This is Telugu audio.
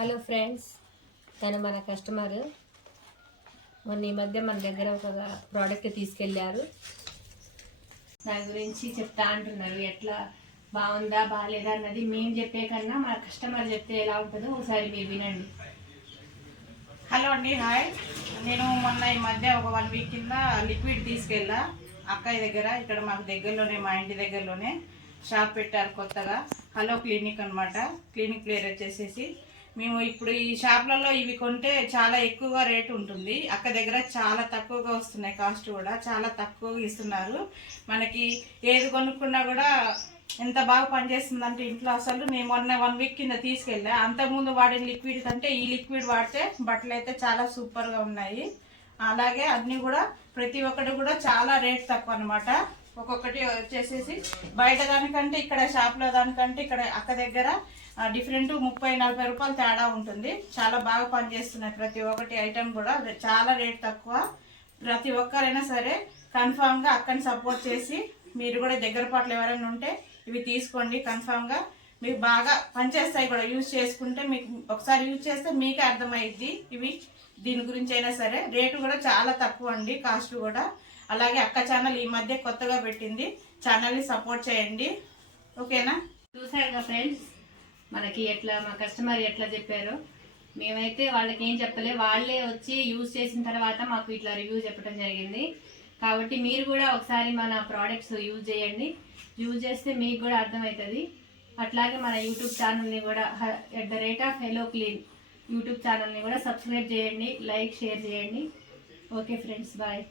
హలో ఫ్రెండ్స్ తను మన కస్టమర్. మొన్న ఈ మధ్య మన దగ్గర ఒక ప్రోడక్ట్ తీసుకెళ్ళారు. దాని గురించి చెప్తా అంటున్నారు ఎట్లా బాగుందా బాగాలేదా అన్నది మేము చెప్పే కన్నా మన కస్టమర్ చెప్తే ఎలా ఉంటుందో ఒకసారి మీరు వినండి. హలో అండి హాయ్. నేను మొన్న ఈ మధ్య ఒక వన్ వీక్ కింద లిక్విడ్ తీసుకెళ్ళా. అక్కయ్య దగ్గర ఇక్కడ మాకు దగ్గరలోనే మా ఇంటి దగ్గరలోనే షాప్ పెట్టారు కొత్తగా. హలో క్లినిక్ అన్నమాట. క్లినిక్ పేరు వచ్చేసేసి మేము ఇప్పుడు ఈ షాప్లలో ఇవి కొంటే చాలా ఎక్కువగా రేటు ఉంటుంది. అక్క దగ్గర చాలా తక్కువగా వస్తున్నాయి కాస్ట్ కూడా చాలా తక్కువగా ఇస్తున్నారు. మనకి ఏది కొనుక్కున్నా కూడా ఎంత బాగా పనిచేస్తుందంటే ఇంట్లో అసలు నేను మొన్న వన్ వీక్ కింద తీసుకెళ్ళా. అంతకుముందు వాడిన లిక్విడ్ కంటే ఈ లిక్విడ్ వాడితే బట్టలు అయితే చాలా సూపర్గా ఉన్నాయి. అలాగే అన్నీ కూడా ప్రతి ఒక్కటి కూడా చాలా రేట్ తక్కువ అనమాట ఒక్కొక్కటి వచ్చేసేసి బయట దానికంటే ఇక్కడ షాప్లో దానికంటే ఇక్కడ అక్క దగ్గర డిఫరెంట్ ముప్పై నలభై రూపాయలు తేడా ఉంటుంది. చాలా బాగా పనిచేస్తున్నాయి ప్రతి ఒక్కటి ఐటెం కూడా. చాలా రేట్ తక్కువ. ప్రతి ఒక్కరైనా సరే కన్ఫామ్గా అక్కని సపోర్ట్ చేసి మీరు కూడా దగ్గర పాటలు ఎవరైనా ఉంటే ఇవి తీసుకోండి కన్ఫామ్గా. మీకు బాగా పనిచేస్తాయి కూడా. యూజ్ చేసుకుంటే మీకు ఒకసారి యూజ్ చేస్తే మీకే అర్థమైద్ది. ఇవి దీని గురించి అయినా సరే. రేటు కూడా చాలా తక్కువ అండి కాస్ట్ కూడా. అలాగే అక్క ఛానల్ ఈ మధ్య కొత్తగా పెట్టింది. ఛానల్ని సపోర్ట్ చేయండి. ఓకేనా చూసారుగా ఫ్రెండ్స్ మనకి ఎట్లా మా కస్టమర్ ఎట్లా చెప్పారో? మేమైతే వాళ్ళకి ఏం చెప్పలే వాళ్ళే వచ్చి యూజ్ చేసిన తర్వాత మాకు ఇట్లా రివ్యూ చెప్పడం జరిగింది. కాబట్టి మీరు కూడా ఒకసారి మన ప్రోడక్ట్స్ యూజ్ చేయండి. యూజ్ చేస్తే మీకు కూడా అర్థమవుతుంది. అట్లాగే మన యూట్యూబ్ ఛానల్ని కూడా at the rate of hello clean YouTube ఛానల్ని కూడా సబ్స్క్రైబ్ చేయండి లైక్ షేర్ చేయండి. Okay friends bye